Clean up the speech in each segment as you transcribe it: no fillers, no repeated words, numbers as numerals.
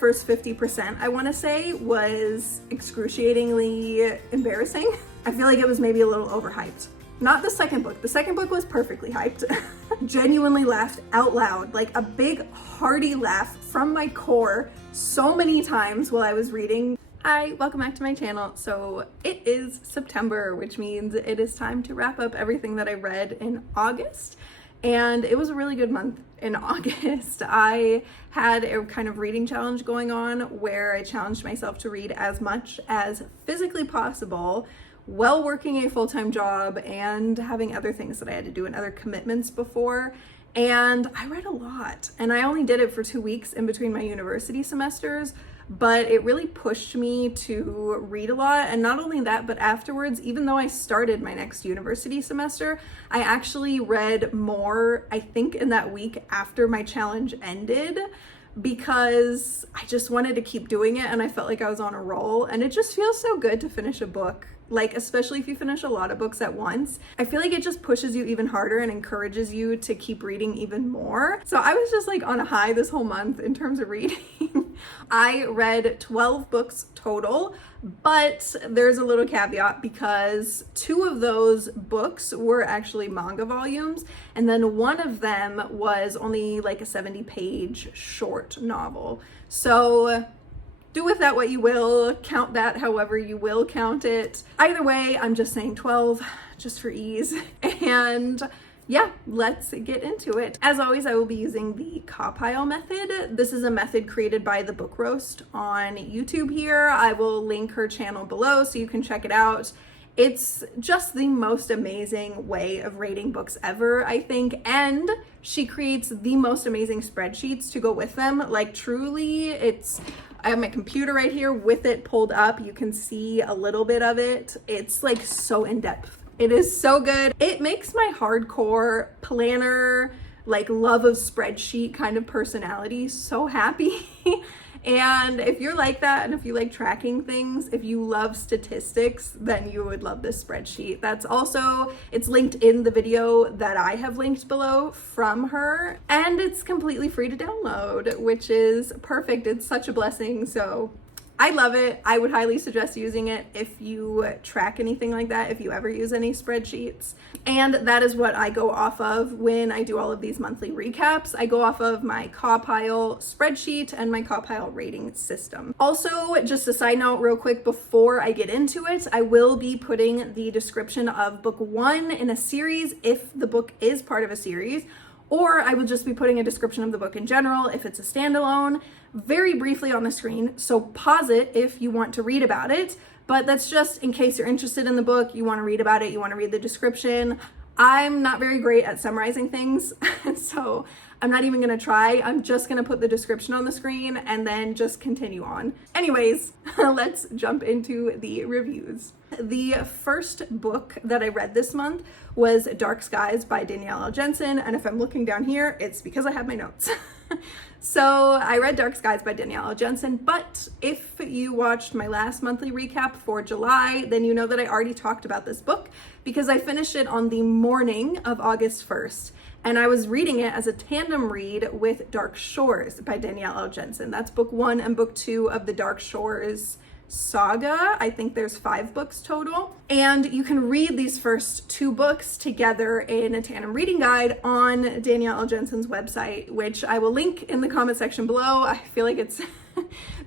First 50%, I want to say, was excruciatingly embarrassing. I feel like it was maybe a little overhyped. Not the second book. The second book was perfectly hyped. Genuinely laughed out loud, like a big hearty laugh from my core so many times while I was reading. Hi, welcome back to my channel. So it is September, which means it is time to wrap up everything that I read in August. And it was a really good month in August. I had a kind of reading challenge going on where I challenged myself to read as much as physically possible while working a full-time job and having other things that I had to do and other commitments before. And I read a lot, and I only did it for 2 weeks in between my university semesters, but it really pushed me to read a lot. And not only that, but afterwards, even though I started my next university semester, I actually read more, I think, in that week after my challenge ended, because I just wanted to keep doing it and I felt like I was on a roll. And it just feels so good to finish a book, like especially if you finish a lot of books at once. I feel like it just pushes you even harder and encourages you to keep reading even more. So I was just like on a high this whole month in terms of reading. I read 12 books total, but there's a little caveat because 2 of those books were actually manga volumes, and then one of them was only like a 70-page short novel. So do with that what you will, count that however you will count it. Either way, I'm just saying 12 just for ease. And yeah, let's get into it. As always, I will be using the CAWPILE method. This is a method created by the Book Roast on YouTube here. I will link her channel below so you can check it out. It's just the most amazing way of rating books ever, I think, and she creates the most amazing spreadsheets to go with them. Like truly, I have my computer right here with it pulled up. You can see a little bit of it. It's like so in-depth. It is so good. It makes my hardcore planner, like love of spreadsheet kind of personality so happy. And if you're like that, and if you like tracking things, if you love statistics, then you would love this spreadsheet. It's linked in the video that I have linked below from her, and it's completely free to download, which is perfect. It's such a blessing. So I love it. I would highly suggest using it if you track anything like that, if you ever use any spreadsheets. And that is what I go off of when I do all of these monthly recaps. I go off of my CAWPILE spreadsheet and my CAWPILE rating system. Also, just a side note real quick before I get into it, I will be putting the description of book 1 in a series if the book is part of a series, or I will just be putting a description of the book in general if it's a standalone, very briefly on the screen. So pause it if you want to read about it, but that's just in case you're interested in the book, you want to read about it, you want to read the description. I'm not very great at summarizing things, so I'm not even going to try. I'm just going to put the description on the screen and then just continue on. Anyways, let's jump into the reviews. The first book that I read this month was Dark Skies by Danielle Jensen, and if I'm looking down here, it's because I have my notes. So I read Dark Skies by Danielle Jensen, but if you watched my last monthly recap for July, then you know that I already talked about this book because I finished it on the morning of August 1st. And I was reading it as a tandem read with Dark Shores by Danielle Jensen. That's book 1 and book 2 of the Dark Shores saga. I think there's 5 books total. And you can read these first 2 books together in a tandem reading guide on Danielle Jensen's website, which I will link in the comment section below. I feel like it's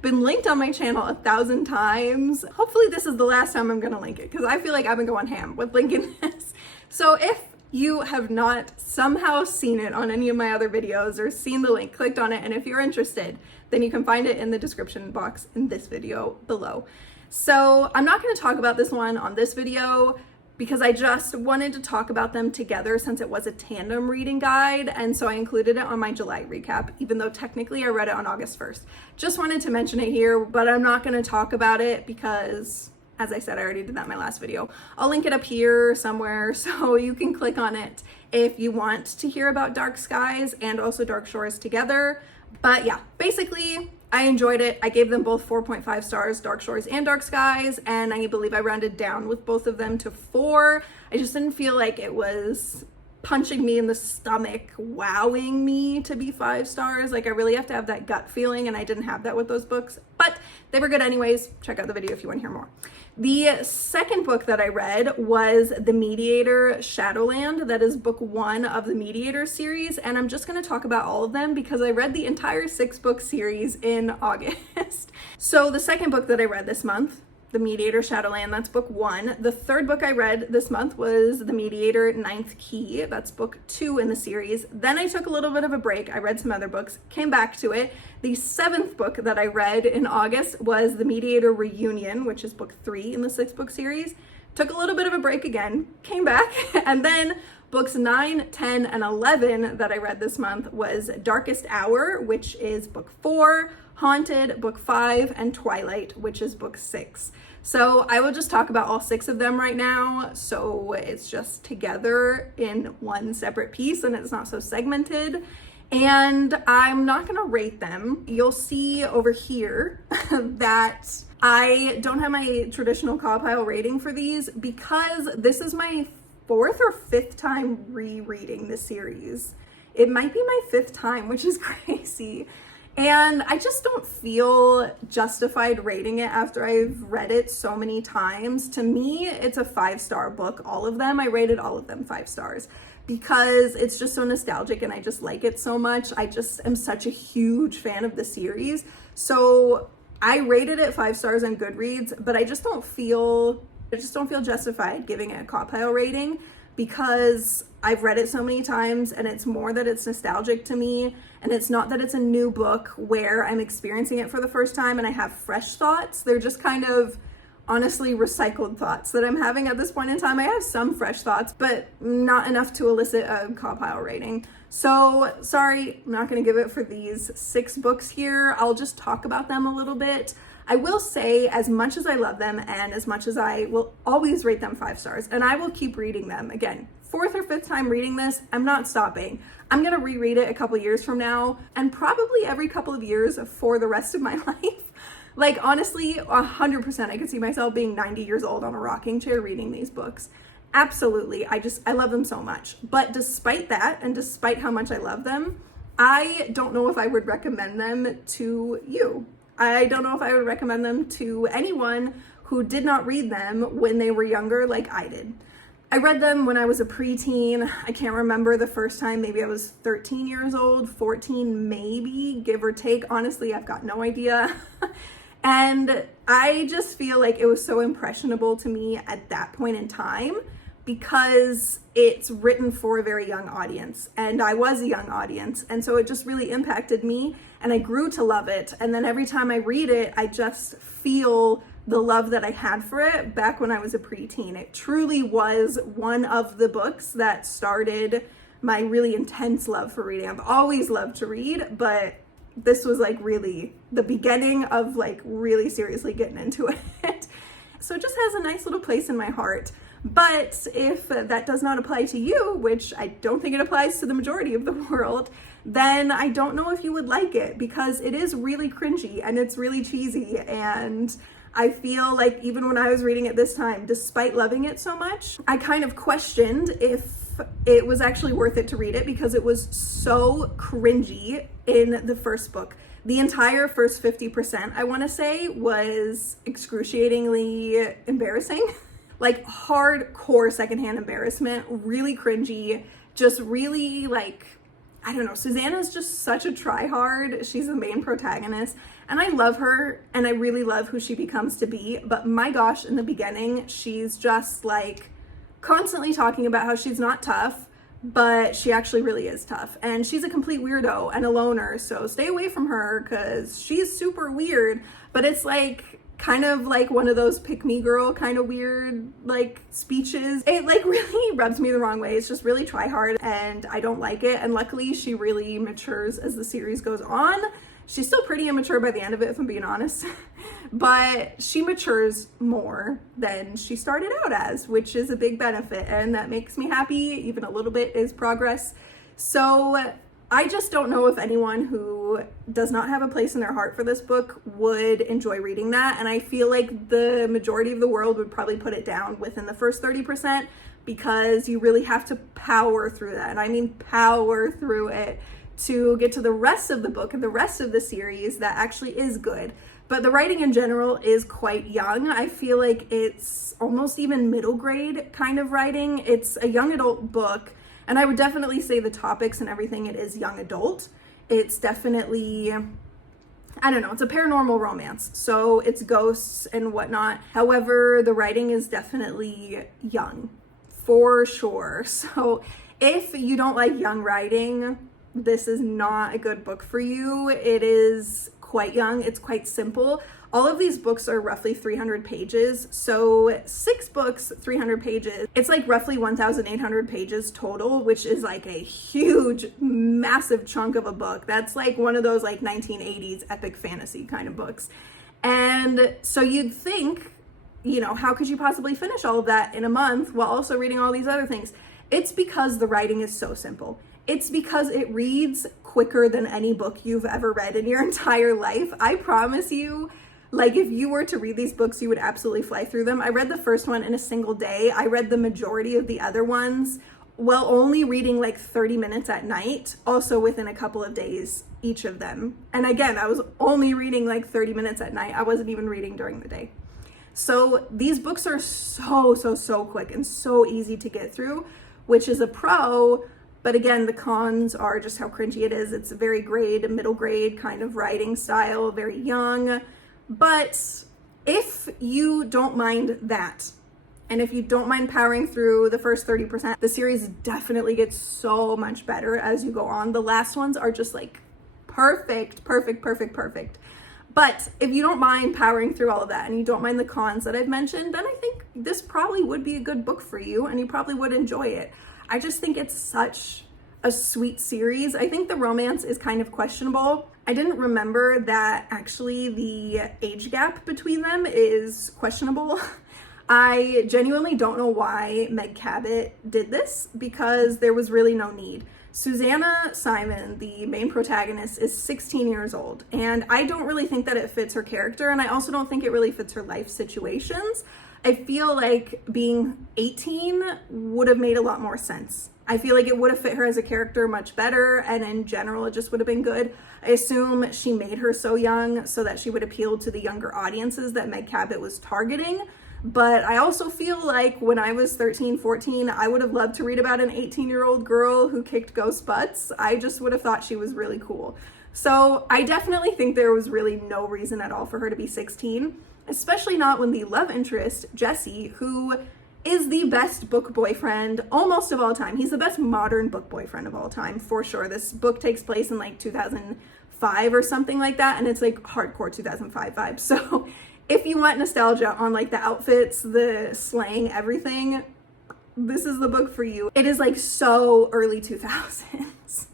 been linked on my channel 1,000 times. Hopefully this is the last time I'm gonna link it because I feel like I've been going ham with linking this. So if you have not somehow seen it on any of my other videos or seen the link, clicked on it, and if you're interested, then you can find it in the description box in this video below. So I'm not going to talk about this one on this video because I just wanted to talk about them together since it was a tandem reading guide, and so I included it on my July recap, even though technically I read it on August 1st. Just wanted to mention it here, but I'm not going to talk about it because, as I said, I already did that in my last video. I'll link it up here somewhere so you can click on it if you want to hear about Dark Skies and also Dark Shores together. But yeah, basically, I enjoyed it. I gave them both 4.5 stars, Dark Shores and Dark Skies, and I believe I rounded down with both of them to 4. I just didn't feel like it was punching me in the stomach, wowing me to be 5 stars. Like I really have to have that gut feeling, and I didn't have that with those books, but they were good anyways. Check out the video if you want to hear more. The second book that I read was The Mediator Shadowland. That is book 1 of the Mediator series, and I'm just going to talk about all of them because I read the entire 6-book series in August. So the second book that I read this month, The Mediator Shadowland, that's book 1. The third book I read this month was The Mediator Ninth Key. That's book 2 in the series. Then I took a little bit of a break. I read some other books, came back to it. The 7th book that I read in August was The Mediator Reunion, which is book 3 in the 6-book series. Took a little bit of a break again, came back, and then books 9, 10, and 11 that I read this month was Darkest Hour, which is book 4, Haunted, book 5, and Twilight, which is book 6. So I will just talk about all 6 of them right now, so it's just together in one separate piece and it's not so segmented. And I'm not gonna rate them. You'll see over here that I don't have my traditional CAWPILE rating for these because this is my 4th or 5th time rereading this series. It might be my 5th time, which is crazy. And I just don't feel justified rating it after I've read it so many times. To me, it's a 5-star book, all of them. I rated all of them 5 stars because it's just so nostalgic and I just like it so much. I just am such a huge fan of the series. So I rated it 5 stars on Goodreads, but I just don't feel justified giving it a CAWPILE rating because I've read it so many times and it's more that it's nostalgic to me, and it's not that it's a new book where I'm experiencing it for the first time and I have fresh thoughts. They're just kind of honestly recycled thoughts that I'm having at this point in time. I have some fresh thoughts, but not enough to elicit a CAWPILE rating. So sorry, I'm not going to give it for these 6 books here. I'll just talk about them a little bit. I will say, as much as I love them and as much as I will always rate them 5 stars, and I will keep reading them. Again, 4th or 5th time reading this, I'm not stopping. I'm going to reread it a couple years from now and probably every couple of years for the rest of my life. Like honestly, 100% I could see myself being 90 years old on a rocking chair reading these books. Absolutely. I love them so much. But despite that, and despite how much I love them, I don't know if I would recommend them to you. I don't know if I would recommend them to anyone who did not read them when they were younger like I did. I read them when I was a preteen. I can't remember the first time. Maybe I was 13 years old, 14 maybe, give or take. Honestly, I've got no idea. And I just feel like it was so impressionable to me at that point in time because it's written for a very young audience, and I was a young audience, and so it just really impacted me and I grew to love it. And then every time I read it, I just feel the love that I had for it back when I was a preteen. It truly was one of the books that started my really intense love for reading. I've always loved to read, but this was like really the beginning of like really seriously getting into it. So it just has a nice little place in my heart. But if that does not apply to you, which I don't think it applies to the majority of the world, then I don't know if you would like it because it is really cringy and it's really cheesy. And I feel like even when I was reading it this time, despite loving it so much, I kind of questioned if it was actually worth it to read it because it was so cringy in the first book. The entire first 50%, I want to say, was excruciatingly embarrassing. Like hardcore secondhand embarrassment, really cringy, just really like, I don't know, Susanna's just such a try-hard. She's the main protagonist and I love her and I really love who she becomes to be. But my gosh, in the beginning, she's just like constantly talking about how she's not tough, but she actually really is tough. And she's a complete weirdo and a loner, so stay away from her because she's super weird. But it's like kind of like one of those pick-me girl kind of weird like speeches. It like really rubs me the wrong way. It's just really try hard and I don't like it. And luckily she really matures as the series goes on. She's still pretty immature by the end of it, if I'm being honest, but she matures more than she started out as, which is a big benefit, and that makes me happy. Even a little bit is progress. So I just don't know if anyone who does not have a place in their heart for this book would enjoy reading that. And I feel like the majority of the world would probably put it down within the first 30% because you really have to power through that. And I mean power through it to get to the rest of the book and the rest of the series that actually is good. But the writing in general is quite young. I feel like it's almost even middle grade kind of writing. It's a young adult book. And I would definitely say the topics and everything, it is young adult. It's definitely, I don't know, it's a paranormal romance. So it's ghosts and whatnot. However, the writing is definitely young, for sure. So if you don't like young writing, this is not a good book for you. It is quite young. It's quite simple. All of these books are roughly 300 pages. So 6 books, 300 pages. It's like roughly 1,800 pages total, which is like a huge, massive chunk of a book. That's like one of those like 1980s epic fantasy kind of books. And so you'd think, you know, how could you possibly finish all of that in a month while also reading all these other things? It's because the writing is so simple. It's because it reads quicker than any book you've ever read in your entire life. I promise you, like if you were to read these books, you would absolutely fly through them. I read the first one in a single day. I read the majority of the other ones while only reading like 30 minutes at night, also within a couple of days, each of them. And again, I was only reading like 30 minutes at night. I wasn't even reading during the day. So these books are so quick and so easy to get through, which is a pro. But again, the cons are just how cringy it is. It's a very middle grade kind of writing style, very young. But if you don't mind that, and if you don't mind powering through the first 30%, the series definitely gets so much better as you go on. The last ones are just like perfect. But if you don't mind powering through all of that and you don't mind the cons that I've mentioned, then I think this probably would be a good book for you and you probably would enjoy it. I just think it's such a sweet series. I think the romance is kind of questionable. I didn't remember that actually the age gap between them is questionable. I genuinely don't know why Meg Cabot did this because there was really no need. Susanna Simon, the main protagonist, is 16 years old, and I don't really think that it fits her character, and I also don't think it really fits her life situations. I feel like being 18 would have made a lot more sense. I feel like it would have fit her as a character much better, and in general, it just would have been good. I assume she made her so young so that she would appeal to the younger audiences that Meg Cabot was targeting. But I also feel like when I was 13, 14, I would have loved to read about an 18-year-old girl who kicked ghost butts. I just would have thought she was really cool. So I definitely think there was really no reason at all for her to be 16, especially not when the love interest, Jesse, who is the best book boyfriend almost of all time. He's the best modern book boyfriend of all time, for sure. This book takes place in like 2005 or something like that, and it's like hardcore 2005 vibes. So if you want nostalgia on like the outfits, the slang, everything, this is the book for you. It is like so early 2000s.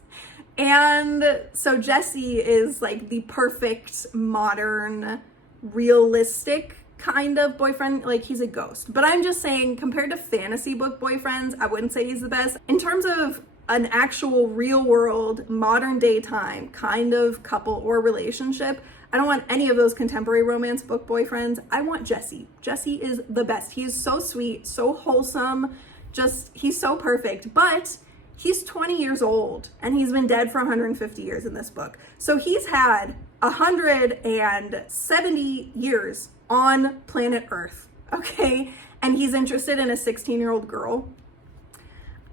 And so Jesse is like the perfect modern, realistic kind of boyfriend. Like he's a ghost. But I'm just saying, compared to fantasy book boyfriends, I wouldn't say he's the best. In terms of an actual real world, modern day time kind of couple or relationship, I don't want any of those contemporary romance book boyfriends. I want Jesse. Jesse is the best. He is so sweet, so wholesome, just, he's so perfect. But he's 20 years old and he's been dead for 150 years in this book. So he's had 170 years on planet Earth, okay? And he's interested in a 16-year-old girl.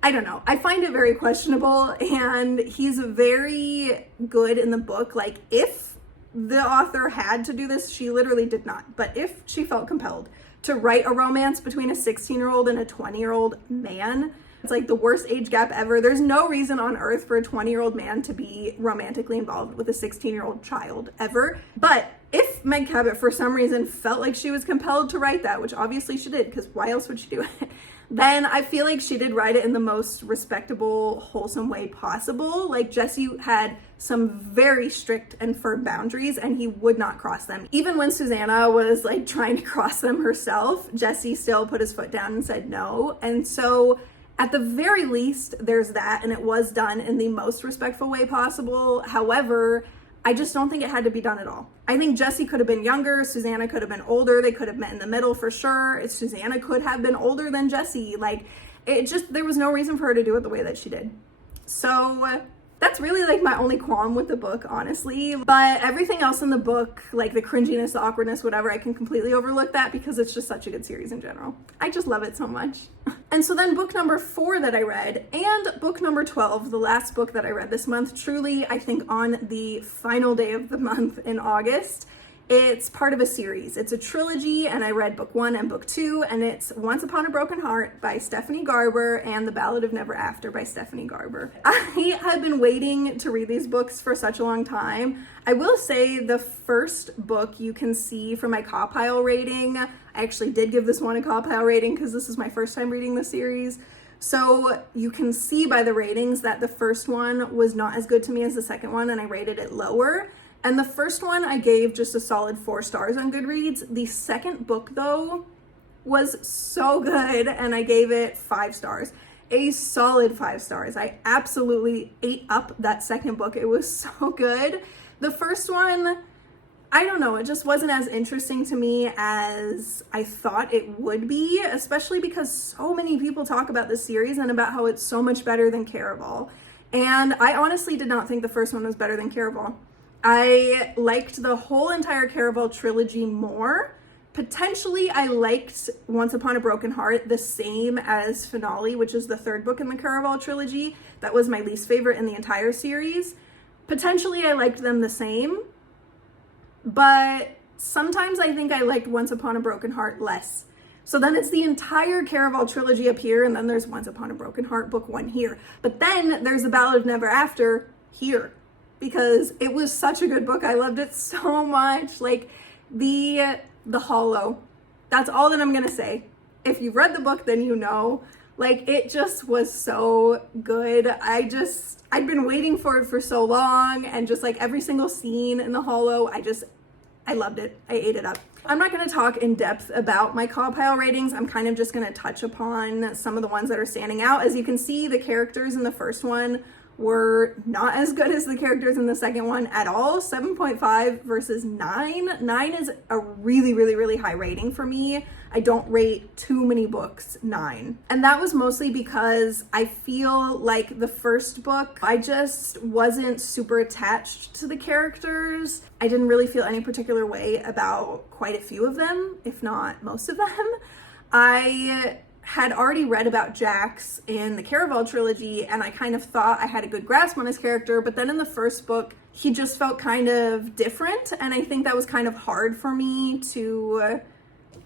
I don't know. I find it very questionable, and he's very good in the book. Like, if the author had to do this, she literally did not. But if she felt compelled to write a romance between a 16-year-old and a 20-year-old man, it's like the worst age gap ever. There's no reason on earth for a 20-year-old man to be romantically involved with a 16-year-old child ever. But if Meg Cabot for some reason felt like she was compelled to write that, which obviously she did, because why else would she do it? Then I feel like she did write it in the most respectable, wholesome way possible. Like, Jesse had some very strict and firm boundaries, and he would not cross them. Even when Susanna was like trying to cross them herself, Jesse still put his foot down and said no. And so At the very least, there's that, and it was done in the most respectful way possible. However, I just don't think it had to be done at all. I think Jessie could have been younger, Susanna could have been older, they could have met in the middle for sure. Susanna could have been older than Jessie. Like, there was no reason for her to do it the way that she did. So that's really like my only qualm with the book, honestly. But everything else in the book, like the cringiness, the awkwardness, whatever, I can completely overlook that because it's just such a good series in general. I just love it so much. And so then book number 4 that I read, and book number 12, the last book that I read this month, truly, I think on the final day of the month in August. It's part of a series. It's a trilogy, and I read book 1 and book 2, and it's Once Upon a Broken Heart by Stephanie Garber and The Ballad of Never After by Stephanie Garber. I have been waiting to read these books for such a long time. I will say the first book you can see from my CAWPILE rating. I actually did give this one a CAWPILE rating because this is my first time reading the series. So you can see by the ratings that the first one was not as good to me as the second one, and I rated it lower. And the first one I gave just a solid 4 stars on Goodreads. The second book, though, was so good, and I gave it 5 stars. A solid 5 stars. I absolutely ate up that second book. It was so good. The first one, I don't know, it just wasn't as interesting to me as I thought it would be, especially because so many people talk about this series and about how it's so much better than Caraval. And I honestly did not think the first one was better than Caraval. I liked the whole entire Caraval trilogy more. Potentially, I liked Once Upon a Broken Heart the same as Finale, which is the third book in the Caraval trilogy. That was my least favorite in the entire series. Potentially, I liked them the same, but sometimes I think I liked Once Upon a Broken Heart less. So then it's the entire Caraval trilogy up here, and then there's Once Upon a Broken Heart book 1 here. But then there's The Ballad of Never After here, because it was such a good book. I loved it so much. Like the hollow, that's all that I'm gonna say. If you've read the book, then you know. Like, it just was so good. I'd been waiting for it for so long, and just like every single scene in the hollow, I loved it. I ate it up. I'm not going to talk in depth about my CAWPILE ratings. I'm kind of just going to touch upon some of the ones that are standing out. As you can see, the characters in the first one were not as good as the characters in the second one at all. 7.5 versus 9. 9 is a really, really, really high rating for me. I don't rate too many books 9. And that was mostly because I feel like the first book, I just wasn't super attached to the characters. I didn't really feel any particular way about quite a few of them, if not most of them. I had already read about Jax in the Caraval trilogy, and I kind of thought I had a good grasp on his character, but then in the first book, he just felt kind of different, and I think that was kind of hard for me to,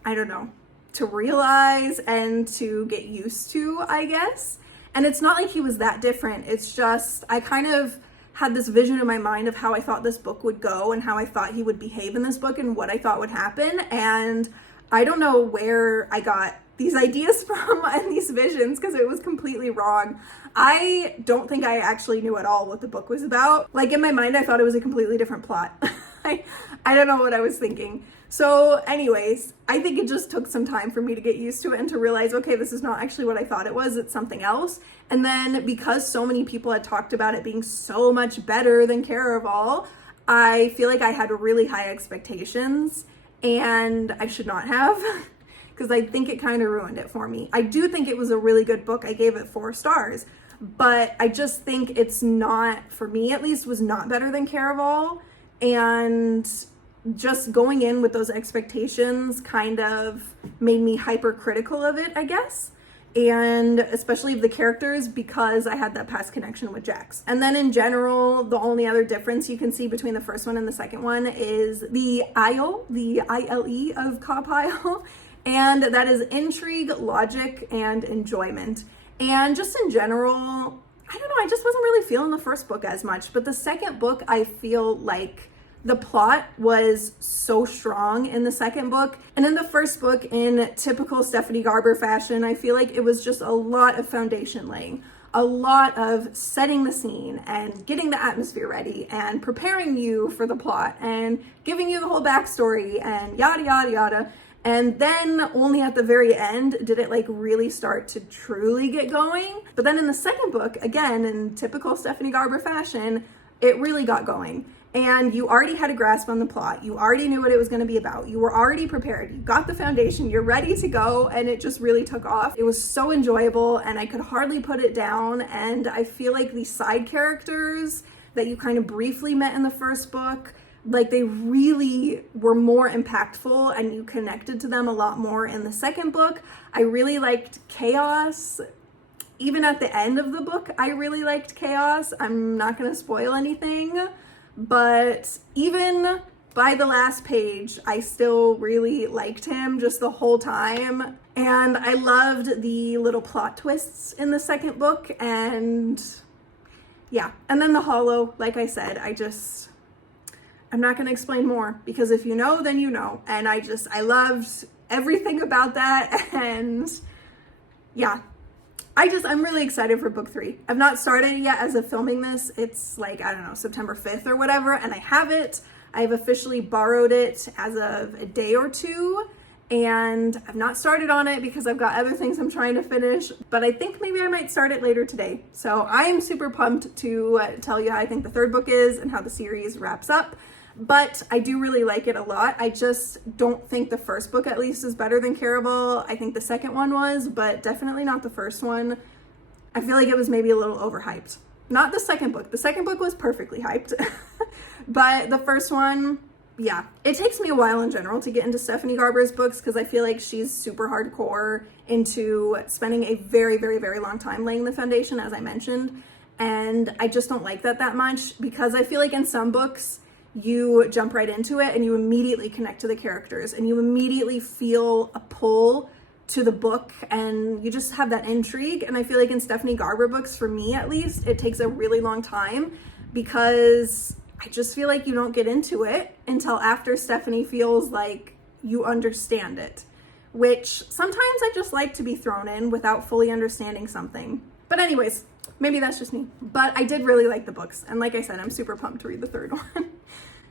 I don't know, to realize and to get used to, I guess. And it's not like he was that different, it's just, I kind of had this vision in my mind of how I thought this book would go and how I thought he would behave in this book and what I thought would happen, and I don't know where I got these ideas from and these visions, because it was completely wrong. I don't think I actually knew at all what the book was about. Like, in my mind, I thought it was a completely different plot. I don't know what I was thinking. So anyways, I think it just took some time for me to get used to it and to realize, okay, this is not actually what I thought it was, it's something else. And then because so many people had talked about it being so much better than Caraval, I feel like I had really high expectations, and I should not have. Because I think it kind of ruined it for me. I do think it was a really good book. I gave it 4 stars, but I just think it's not, for me at least, was not better than Caraval. And just going in with those expectations kind of made me hypercritical of it, I guess. And especially of the characters, because I had that past connection with Jax. And then in general, the only other difference you can see between the first one and the second one is the ILE, the ILE of CAWPILE. And that is intrigue, logic, and enjoyment. And just in general, I don't know, I just wasn't really feeling the first book as much. But the second book, I feel like the plot was so strong in the second book. And in the first book, in typical Stephanie Garber fashion, I feel like it was just a lot of foundation laying. A lot of setting the scene and getting the atmosphere ready and preparing you for the plot and giving you the whole backstory and yada, yada, yada. And then only at the very end did it like really start to truly get going. But then in the second book, again, in typical Stephanie Garber fashion, it really got going. And you already had a grasp on the plot. You already knew what it was going to be about. You were already prepared. You got the foundation. You're ready to go. And it just really took off. It was so enjoyable and I could hardly put it down. And I feel like the side characters that you kind of briefly met in the first book, like they really were more impactful and you connected to them a lot more in the second book. I really liked Chaos. Even at the end of the book, I really liked Chaos. I'm not going to spoil anything, but even by the last page, I still really liked him just the whole time. And I loved the little plot twists in the second book. And yeah, and then the Hollow, like I said, I'm not going to explain more because if you know, then you know. And I loved everything about that. And yeah, I'm really excited for book 3. I've not started yet as of filming this. It's like, I don't know, September 5th or whatever. And I have it. I've officially borrowed it as of a day or two. And I've not started on it because I've got other things I'm trying to finish, but I think maybe I might start it later today. So I am super pumped to tell you how I think the third book is and how the series wraps up. But I do really like it a lot. I just don't think the first book at least is better than Caraval. I think the second one was, but definitely not the first one. I feel like it was maybe a little overhyped. Not the second book. The second book was perfectly hyped. But the first one, yeah. It takes me a while in general to get into Stephanie Garber's books because I feel like she's super hardcore into spending a very, very, very long time laying the foundation, as I mentioned. And I just don't like that much because I feel like in some books, you jump right into it and you immediately connect to the characters and you immediately feel a pull to the book and you just have that intrigue. And I feel like in Stephanie Garber books, for me at least, it takes a really long time because I just feel like you don't get into it until after Stephanie feels like you understand it, which sometimes I just like to be thrown in without fully understanding something. But anyways, maybe that's just me, but I did really like the books. And like I said, I'm super pumped to read the third one.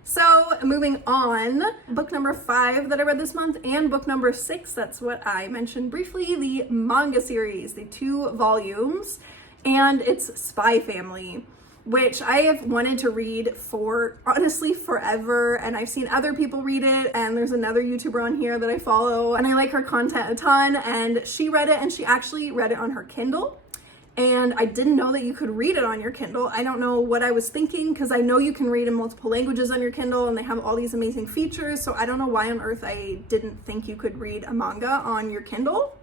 So moving on, book number 5 that I read this month and book number 6, that's what I mentioned briefly, the manga series, the 2 volumes, and it's Spy Family, which I have wanted to read for honestly forever. And I've seen other people read it. And there's another YouTuber on here that I follow and I like her content a ton. And she read it and she actually read it on her Kindle. And I didn't know that you could read it on your Kindle. I don't know what I was thinking because I know you can read in multiple languages on your Kindle and they have all these amazing features. So I don't know why on earth I didn't think you could read a manga on your Kindle.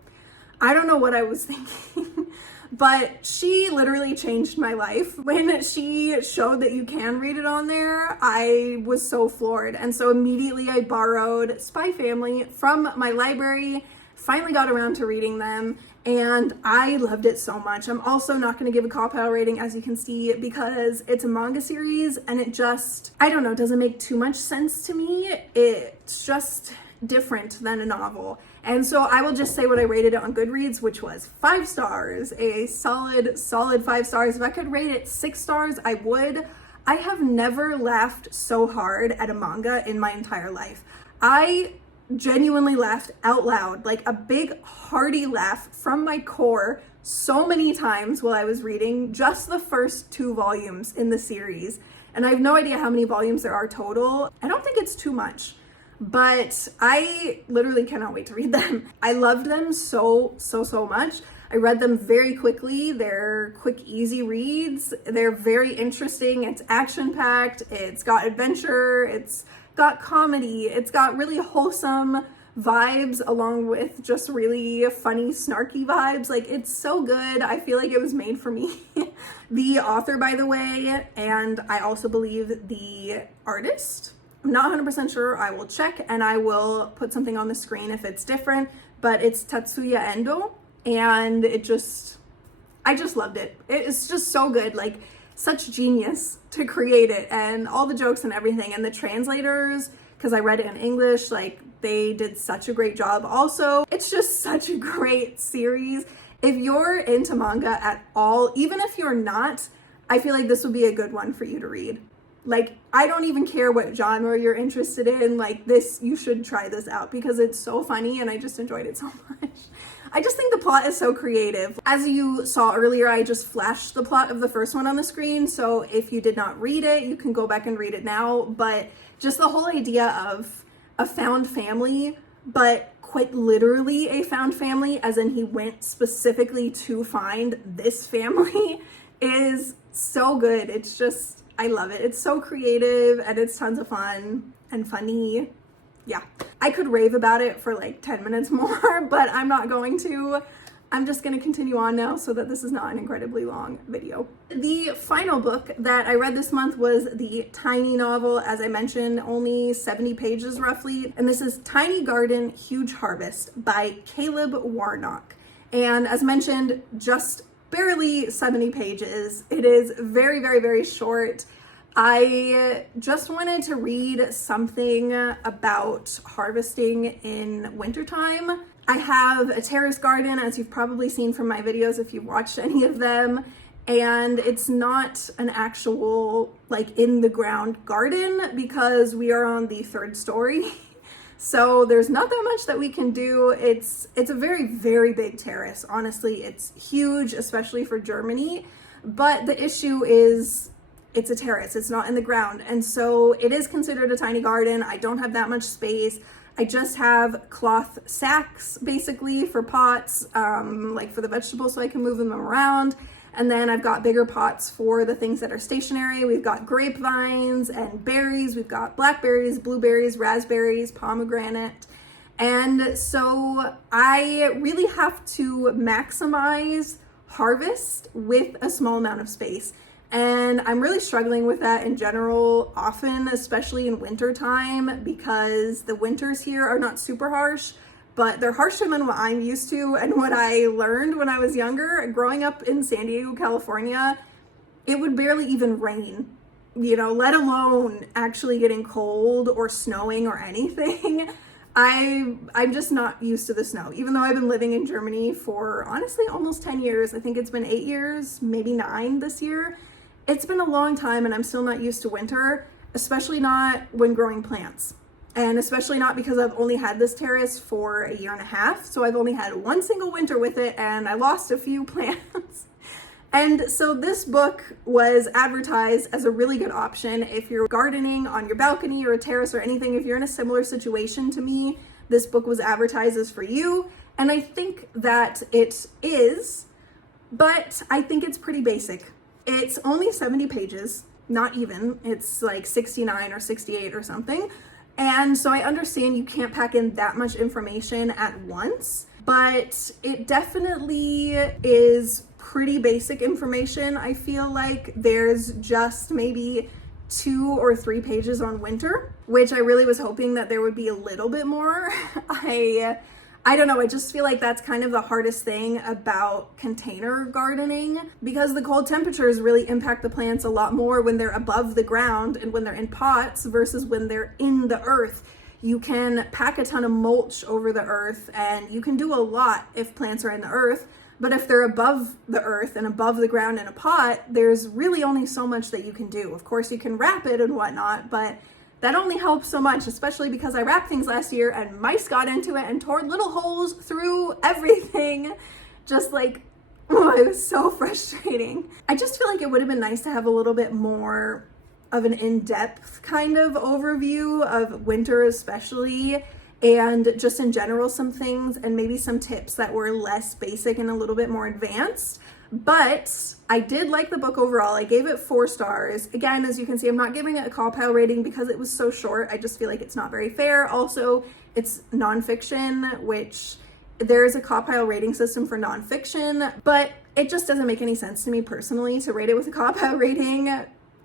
I don't know what I was thinking, but she literally changed my life. When she showed that you can read it on there, I was so floored. And so immediately I borrowed Spy Family from my library, finally got around to reading them, and I loved it so much. I'm also not going to give a CAWPILE rating, as you can see, because it's a manga series and it just, I don't know, doesn't make too much sense to me. It's just different than a novel. And so I will just say what I rated it on Goodreads, which was 5 stars, a solid 5 stars. If I could rate it 6 stars, I would. I have never laughed so hard at a manga in my entire life. I genuinely laughed out loud, like a big hearty laugh from my core so many times while I was reading just the first 2 volumes in the series. And I have no idea how many volumes there are total. I don't think it's too much, but I literally cannot wait to read them. I loved them so much. I read them very quickly. They're quick, easy reads. They're very interesting. It's action-packed. It's got adventure. It's got comedy. It's got really wholesome vibes along with just really funny, snarky vibes. Like, it's so good. I feel like it was made for me. The author, by the way, and I also believe the artist, I'm not 100% sure. I will check and I will put something on the screen if it's different, but it's Tatsuya Endo, and I just loved it. It's just so good. Like, such genius to create it, and all the jokes and everything, and the translators, because I read it in English, like, they did such a great job. Also, it's just such a great series. If you're into manga at all, even if you're not, I feel like this would be a good one for you to read. Like, I don't even care what genre you're interested in. Like, this, you should try this out because it's so funny and I just enjoyed it so much. I just think the plot is so creative. As you saw earlier, I just flashed the plot of the first one on the screen. So if you did not read it, you can go back and read it now. But just the whole idea of a found family, but quite literally a found family, as in he went specifically to find this family, is so good. It's just, I love it. It's so creative and it's tons of fun and funny. Yeah, I could rave about it for like 10 minutes more, but I'm not going to. I'm just going to continue on now so that this is not an incredibly long video. The final book that I read this month was the tiny novel, as I mentioned, only 70 pages roughly. And this is Tiny Garden, Huge Harvest by Caleb Warnock. And as mentioned, just barely 70 pages. It is very, very, very short. I just wanted to read something about harvesting in wintertime. I have a terrace garden, as you've probably seen from my videos if you've watched any of them, and it's not an actual like in the ground garden because we are on the 3rd story. So there's not that much that we can do. It's a very, very big terrace. Honestly, it's huge, especially for Germany. But the issue is it's a terrace, it's not in the ground. And so it is considered a tiny garden. I don't have that much space. I just have cloth sacks basically for pots, like for the vegetables so I can move them around. And then I've got bigger pots for the things that are stationary. We've got grapevines and berries. We've got blackberries, blueberries, raspberries, pomegranate. And so I really have to maximize harvest with a small amount of space. And I'm really struggling with that in general, often, especially in winter time, because the winters here are not super harsh, but they're harsher than what I'm used to and what I learned when I was younger. Growing up in San Diego, California, it would barely even rain, you know, let alone actually getting cold or snowing or anything. I'm just not used to the snow, even though I've been living in Germany for honestly almost 10 years. I think it's been 8 years, maybe 9 this year. It's been a long time and I'm still not used to winter, especially not when growing plants. And especially not because I've only had this terrace for a year and a half. So I've only had one single winter with it and I lost a few plants. And so this book was advertised as a really good option if you're gardening on your balcony or a terrace or anything. If you're in a similar situation to me, this book was advertised as for you. And I think that it is, but I think it's pretty basic. It's only 70 pages, not even. It's like 69 or 68 or something. And so I understand you can't pack in that much information at once, but it definitely is pretty basic information. I feel like there's just maybe 2 or 3 pages on winter, which I really was hoping that there would be a little bit more. I don't know, I just feel like that's kind of the hardest thing about container gardening because the cold temperatures really impact the plants a lot more when they're above the ground and when they're in pots versus when they're in the earth. You can pack a ton of mulch over the earth and you can do a lot if plants are in the earth, but if they're above the earth and above the ground in a pot, there's really only so much that you can do. Of course, you can wrap it and whatnot, but that only helps so much, especially because I wrapped things last year and mice got into it and tore little holes through everything. Just like, oh, it was so frustrating. I just feel like it would have been nice to have a little bit more of an in-depth kind of overview of winter especially, and just in general some things and maybe some tips that were less basic and a little bit more advanced. But I did like the book overall. I gave it 4 stars. Again, as you can see, I'm not giving it a CAWPILE rating because it was so short. I just feel like it's not very fair. Also, it's nonfiction, which there's a CAWPILE rating system for nonfiction, but it just doesn't make any sense to me personally to rate it with a CAWPILE rating.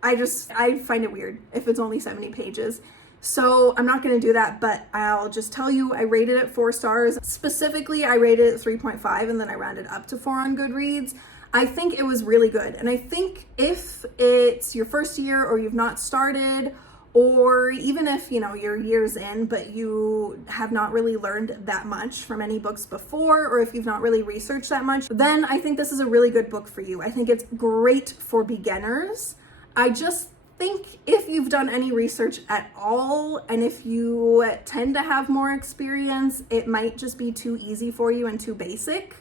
I find it weird if it's only 70 pages. So I'm not going to do that, but I'll just tell you I rated it 4 stars. Specifically, I rated it 3.5 and then I rounded up to 4 on Goodreads. I think it was really good. And I think if it's your first year or you've not started, or even if, you know, you're years in, but you have not really learned that much from any books before, or if you've not really researched that much, then I think this is a really good book for you. I think it's great for beginners. I just think if you've done any research at all, and if you tend to have more experience, it might just be too easy for you and too basic.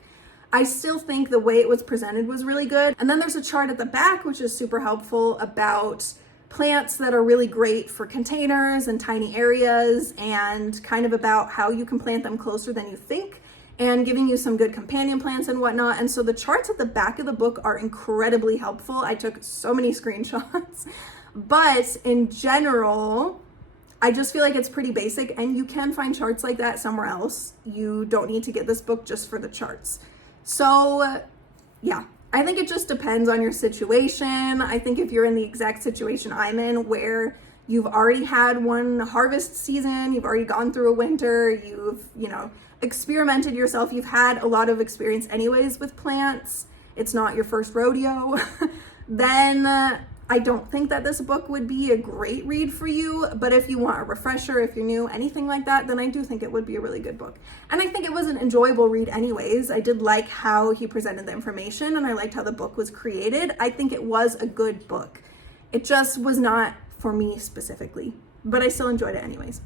I still think the way it was presented was really good. And then there's a chart at the back, which is super helpful, about plants that are really great for containers and tiny areas, and kind of about how you can plant them closer than you think, and giving you some good companion plants and whatnot. And so the charts at the back of the book are incredibly helpful. I took so many screenshots, but in general, I just feel like it's pretty basic, and you can find charts like that somewhere else. You don't need to get this book just for the charts. So yeah, I think it just depends on your situation. I think if you're in the exact situation I'm in, where you've already had one harvest season, you've already gone through a winter, you've, experimented yourself, you've had a lot of experience anyways with plants, it's not your first rodeo, then I don't think that this book would be a great read for you. But if you want a refresher, if you're new, anything like that, then I do think it would be a really good book. And I think it was an enjoyable read anyways. I did like how he presented the information, and I liked how the book was created. I think it was a good book. It just was not for me specifically, but I still enjoyed it anyways.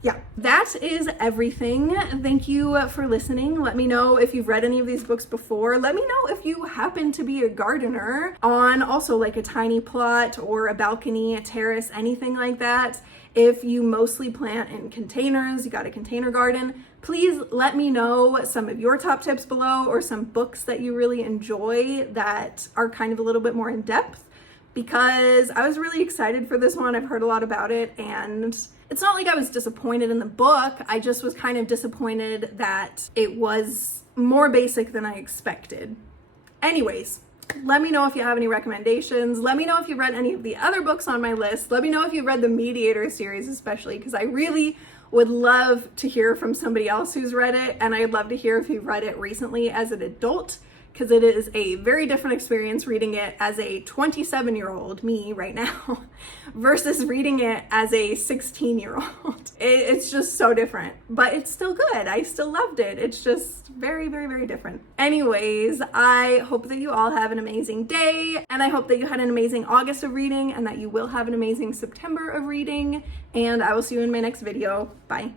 Yeah, that is everything. Thank you for listening. Let me know if you've read any of these books before. Let me know if you happen to be a gardener on also like a tiny plot or a balcony, a terrace, anything like that. If you mostly plant in containers, you got a container garden, please let me know some of your top tips below, or some books that you really enjoy that are kind of a little bit more in depth, because I was really excited for this one. I've heard a lot about it, and it's not like I was disappointed in the book. I just was kind of disappointed that it was more basic than I expected. Anyways, let me know if you have any recommendations. Let me know if you read any of the other books on my list. Let me know if you read the Mediator series especially, because I really would love to hear from somebody else who's read it, and I'd love to hear if you read it recently as an adult, because it is a very different experience reading it as a 27-year-old, me right now, versus reading it as a 16-year-old. It's just so different, but it's still good. I still loved it. It's just very, very, very different. Anyways, I hope that you all have an amazing day, and I hope that you had an amazing August of reading, and that you will have an amazing September of reading, and I will see you in my next video. Bye.